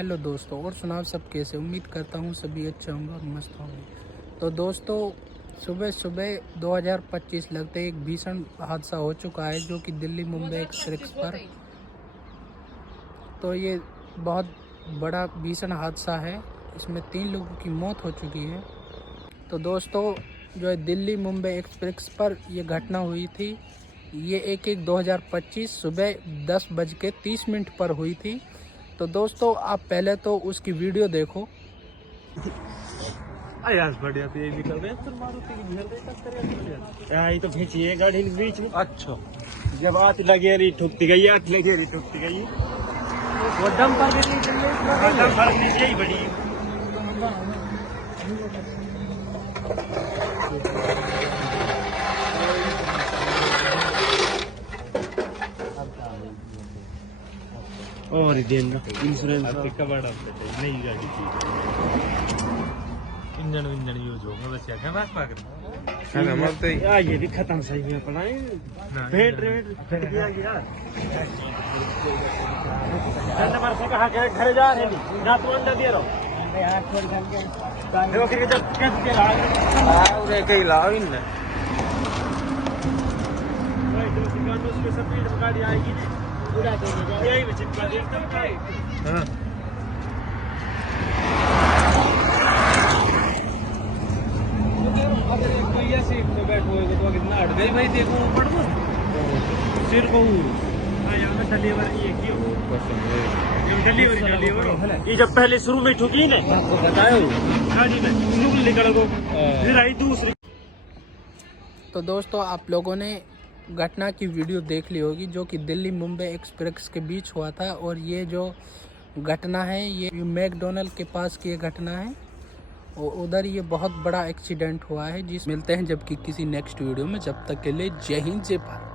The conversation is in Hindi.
हेलो दोस्तों, और सुनाओ सब कैसे। उम्मीद करता हूँ सभी अच्छे होंगे और मस्त होंगे। तो दोस्तों, सुबह सुबह 2025 लगते एक भीषण हादसा हो चुका है जो कि दिल्ली मुंबई एक्सप्रेस पर। तो ये बहुत बड़ा भीषण हादसा है, इसमें 3 लोगों की मौत हो चुकी है। तो दोस्तों, जो है दिल्ली मुंबई एक्सप्रेस पर ये घटना हुई थी। ये 1/1/2025 सुबह 10:30 पर हुई थी। तो दोस्तों, आप पहले तो उसकी वीडियो देखो। बढ़िया तो ये निकल रहे हैं मारुति की घेर रही टक्कर यार तो खींचिए गाड़ी बीच में। अच्छा, जब आती लगे रही ठुकती गई, आती लगे रही ठुकती गई। वो दम पर भी नहीं चलिए, दम पर नहीं यही बड़ी। और देना इंश्योरेंस कवर अपडेट नई गाड़ी की इंजन विंजन यूज होगा वैसे क्या बात पाकर है मत तो ये भी खत्म सही में पड़ाए भेट फिट गया यार। नंबर से कहा के घर जा रहे नहीं ना तो अंडा दे रहा यार छोड़ के देखो कि जब कैसे के लाओ रे कहीं लाओ इन भाई तो सिकानो से स्पीड में गाड़ी आएगी नहीं पूरा देंगे यही में चिपका दे तब हां अगर कोई ऐसे में बैठो होगा तो कितना हट गई भाई। देखो ऊपर में सिर को यहां पे डिलीवरी ये की हो डिलीवरी ये जब पहले शुरू में ठुकी ना आपको बताओ गाड़ी में निकल निकल गो फिर आई दूसरी। तो दोस्तों, आप लोगों ने घटना की वीडियो देख ली होगी जो कि दिल्ली मुंबई एक्सप्रेस के बीच हुआ था। और ये जो घटना है ये मैकडॉनल्ड के पास की घटना है और उधर ये बहुत बड़ा एक्सीडेंट हुआ है। जिस मिलते हैं जबकि किसी नेक्स्ट वीडियो में। जब तक के लिए जय हिंद जय भारत।